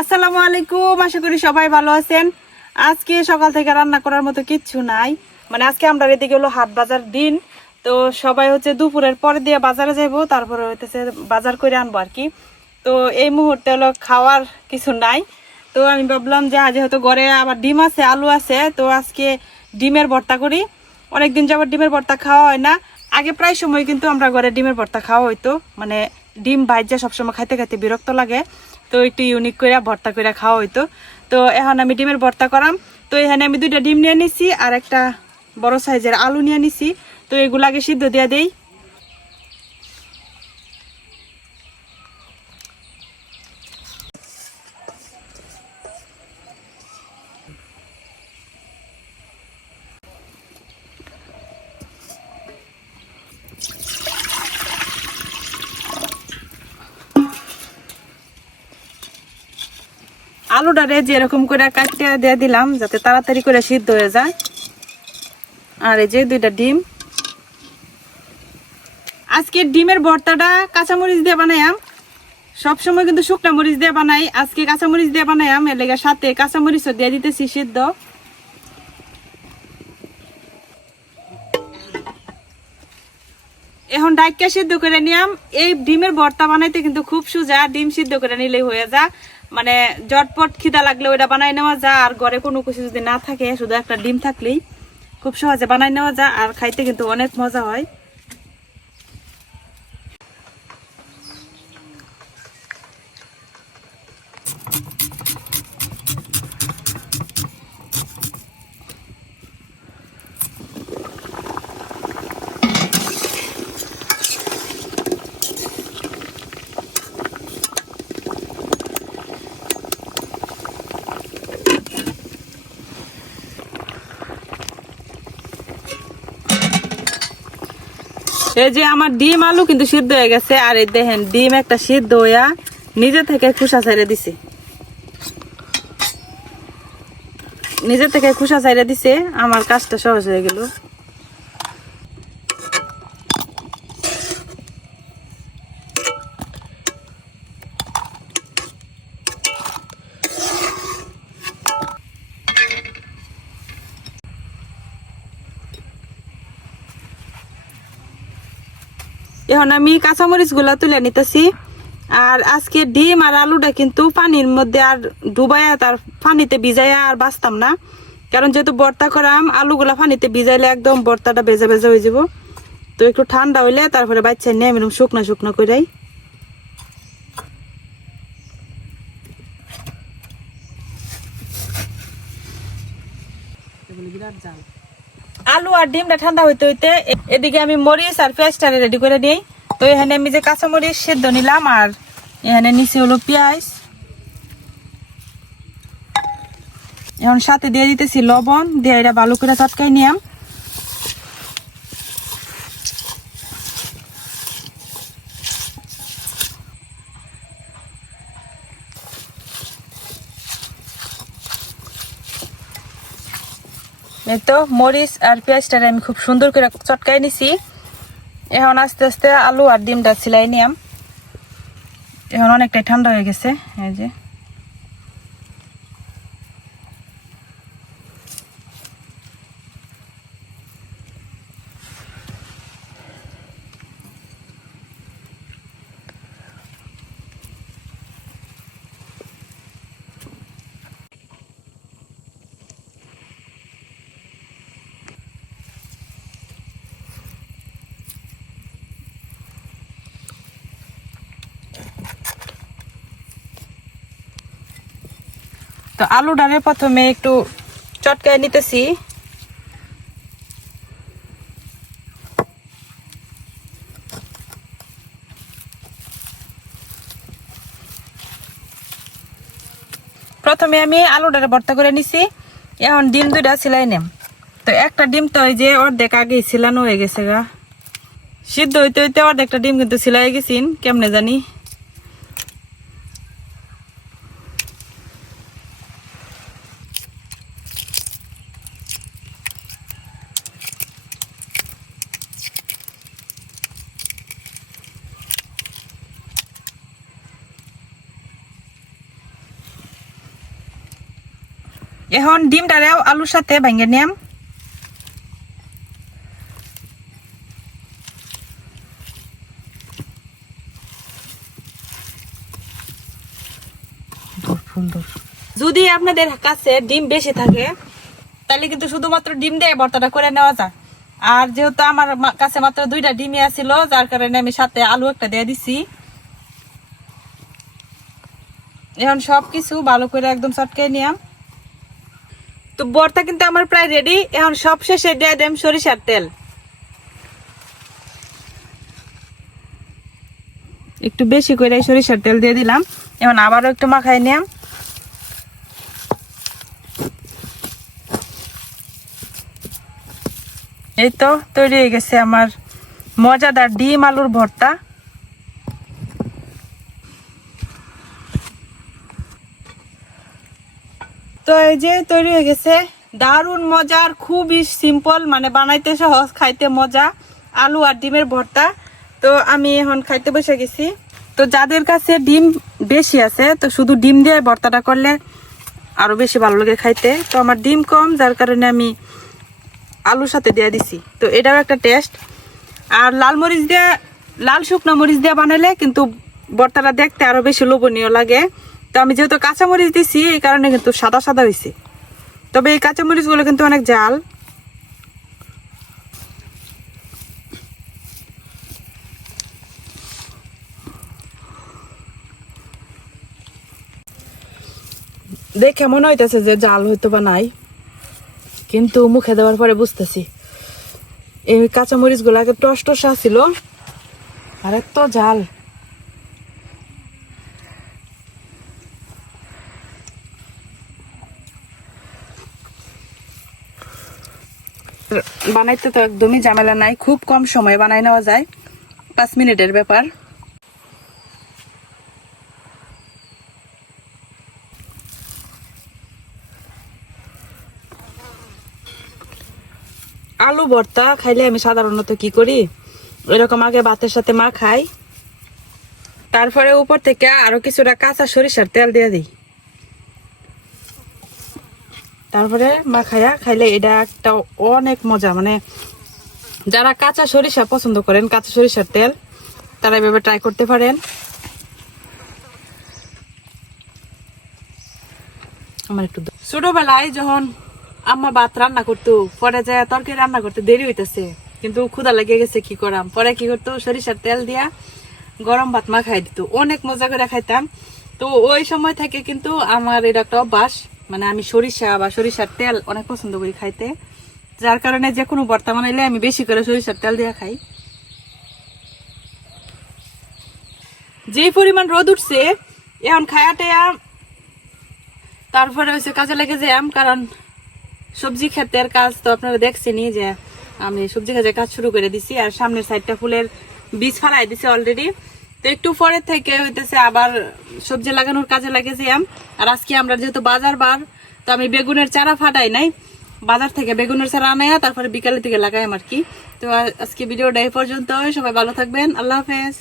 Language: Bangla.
আসসালামু আলাইকুম, আশা করি সবাই ভালো আছেন। আজকে সকাল থেকে রান্না করার মতো কিচ্ছু নাই। মানে আজকে আমরা এদিকে হলো হাট বাজার দিন, তো সবাই হচ্ছে দুপুরের পরে দিয়ে বাজারে যাব তারপরে হইতেছে বাজার করে আনব আর কি। তো এই মুহূর্তে হলো খাওয়ার কিছু নাই। তো আমি ভাবলাম যে হয়তো ঘরে আবার ডিম আছে, আলু আছে, তো আজকে ডিমের ভর্তা করি। অনেকদিন যাবার ডিমের ভর্তা খাওয়া হয় না। আগে প্রায় সময় কিন্তু আমরা ঘরে ডিমের ভর্তা খাওয়া হইতো। মানে ডিম ভাইজা সবসময় খাইতে খাইতে বিরক্ত লাগে। তো একটু ইউনিক করে ভর্তা করে খাওয়া হইতো। তো এখন আমি ডিমের ভর্তা করাম। তো এখানে আমি দুইটা ডিম নিয়ে নিছি আর একটা বড় সাইজের আলু নিয়ে নিছি। তো এগুলো আগে সিদ্ধ দিয়ে দেই। আলুটারে যেরকম করে কাটিয়ে দিয়ে দিলাম, যাতে তাড়াতাড়ি করে সিদ্ধ হয়ে যায়। আর এই যে দুইটা ডিম। আজকে ডিমের ভর্তাটা কাঁচামরিচ দিয়ে বানাইয়াম। সবসময় কিন্তু শুকনা মরিচ দিয়ে বানাই। আজকে কাঁচামরিচ দিয়ে বানাইয়াম, এর লেগে সাথে কাঁচামরিচও দিয়ে দিতেছি সিদ্ধ। এখন ডাইকা সিদ্ধ করে নিয়াম। এই ডিমের ভর্তা বানাইতে কিন্তু খুব সোজা, ডিম সিদ্ধ করে নিলেই হয়ে যা। মানে জটপট খিদা লাগলে ওইটা বানাই নেওয়া যা, আর ঘরে কোনো কিছু যদি না থাকে, শুধু একটা ডিম থাকলেই খুব সহজে বানাই নেওয়া যা, আর খাইতে কিন্তু অনেক মজা হয়। এই যে আমার ডিম আলু কিন্তু সিদ্ধ হয়ে গেছে, আর এই দেখেন, ডিম একটা সিদ্ধ হইয়া নিজে থেকে খুশা ছেড়ে দিছে। নিজে থেকে খুশা ছাইড়ে দিছে, আমার কাজটা সহজ হয়ে গেল। এখন আমি কাঁচামরিচগুলা তুলে নিতেছি। আর আজকে ডিম আর আলুটা কিন্তু পানির মধ্যে আর ডুবাইয়া তার পানিতে ভিজাইয়া আর বাঁচতাম না। কারণ যেহেতু বর্তা করাম, আলুগুলা পানিতে ভিজাইলে একদম বর্তাটা ভেজা ভেজা হয়ে যাব। তো একটু ঠান্ডা হইলে তারপরে বাচ্চা নিয়ে আমি শুকনো শুকনো করে আলু আর ডিমটা ঠান্ডা হইতে হইতে এদিকে আমি মরিচ আর পেঁয়াজটা রেডি করে নিই। তো এখানে আমি যে কাঁচামরিচ সেদ্ধ নিলাম আর এখানে নিচে হলো পেঁয়াজ। এখন সাথে দিয়ে দিতেছি লবণ, দিয়ে এটা ভালো করে চটকাই নিয়াম তো মরিচ আর পেঁয়াজটা আমি খুব সুন্দর করে চটকাই নিছি। এখন আস্তে আস্তে আলু আর ডিমটা সিলাই নিয়াম। এখন অনেকটাই ঠান্ডা হয়ে গেছে, এই যে। তো আলুটারে প্রথমে একটু চটকায় নিতেছি। প্রথমে আমি আলুটারে ভর্তা করে নিছি। এখন ডিম দুইটা সিলাই নেম। তো একটা ডিম তো ওই যে অর্ধেক আগেই সিলানো হয়ে গেছে গা। সিদ্ধ হইতে হইতে অর্ধেকটা ডিম কিন্তু সিলাই গেছিন কেমনে জানি? এখন ডিমটারেও আলুর সাথে ভেঙে নিয়াম। যদি আপনাদের কাছে ডিম বেশি থাকে, তাহলে কিন্তু শুধুমাত্র ডিম দিয়ে ভর্তাটা করে নেওয়া যায়। আর যেহেতু আমার কাছে মাত্র দুইটা ডিমই আছিল, যার কারণে আমি সাথে আলু একটা দিয়ে দিছি। এখন সব কিছু ভালো করে একদম চটকে নিয়াম। তো বর্তা কিন্তু আমার প্রায় রেডি এখন সব শেষে দিয়ে দেম সরিষার তেল। একটু বেশি করে সরিষার তেল দিয়ে দিলাম। এখন আবারও একটু মাখাই নিয়াম। এই তো তৈরি হয়ে গেছে আমার মজাদার ডিম আলুর ভর্তা। তো এই যে তৈরি হয়ে গেছে। দারুণ মজার, খুবই সিম্পল মানে বানাইতে সহজ, খাইতে মজা। আলু আর ডিমের ভর্তা। তো আমি এখন খাইতে বসে গেছি। তো যাদের কাছে ডিম বেশি আছে, তো শুধু ডিম দিয়ে ভর্তাটা করলে আরও বেশি ভালো লাগে খাইতে। তো আমার ডিম কম, যার কারণে আমি আলুর সাথে দিয়ে দিছি। তো এটাও একটা টেস্ট আর লাল মরিচ দিয়ে, লাল শুকনো মরিচ দিয়ে বানালে কিন্তু ভর্তাটা দেখতে আরও বেশি লোভনীয় লাগে। তো আমি যেহেতু কাঁচামরিচ দিছি, এই কারণে কিন্তু সাদা সাদা হয়েছে তবে এই কাঁচা মরিচগুলো কিন্তু অনেক জাল। দেখে মনে হইতেছে যে জাল হইতো বা নাই, কিন্তু মুখে দেওয়ার পরে বুঝতেছি। এই কাঁচা মরিচগুলো আগে টস টসা ছিল আর এত জাল। বানাইতে তো একদমই ঝামেলা নাই, খুব কম সময় বানাই নেওয়া যায়। পাঁচ মিনিটের ব্যাপার। আলু ভর্তা খাইলে আমি সাধারণত কি করি? এরকম আগে ভাতের সাথে মা খাই, তারপরে উপর থেকে আরও কিছুটা কাঁচা সরিষার তেল দিয়ে দিই। তারপরে মা খাইয়া খাইলে এটা একটা অনেক মজা মানে যারা কাঁচা সরিষা পছন্দ করেন, কাঁচা সরিষার তেল, তারা এভাবে ট্রাই করতে পারেন। আমার একটু ছোটবেলায় যখন আম্মা ভাত রান্না করতো, পরে যায় তরকারি রান্না করতে দেরি হইতেছে, কিন্তু ক্ষুদা লেগে গেছে, কি করাম? পরে কি করতো, সরিষার তেল দিয়া গরম ভাত মা খাই দিত। অনেক মজা করে খাইতাম। তো ওই সময় থেকে কিন্তু আমার এটা একটা অভ্যাস মানে আমি সরিষা বা সরিষার তেল অনেক পছন্দ করি খাইতে। যার কারণে যে কোনো ভর্তা বানাইলে আমি বেশি করে সরিষার তেল দিয়া খাই। যে পরিমাণ রোদ উঠছে এখন খায়াতে তারপরে হচ্ছে কাজে লেগে যাম কারণ সবজি ক্ষেতের কাজ তো আপনারা দেখছেনই যে আমি সবজি ক্ষেতের কাজ শুরু করে দিছি, আর সামনের সাইডটা ফুলের বীজ ফালাই দিছি অলরেডি। তো একটু পরের থেকে হইতেছে আবার সবজি লাগানোর কাজে লাগে আম। আর আজকে আমরা যেহেতু বাজার বার, তো আমি বেগুনের চারা ফাটাই নাই। বাজার থেকে বেগুনের চারা আনাইয়া তারপরে বিকালের দিকে লাগাই আমার কি। তো আজকে ভিডিওটা এই পর্যন্ত সবাই ভালো থাকবেন। আল্লাহ হাফেজ।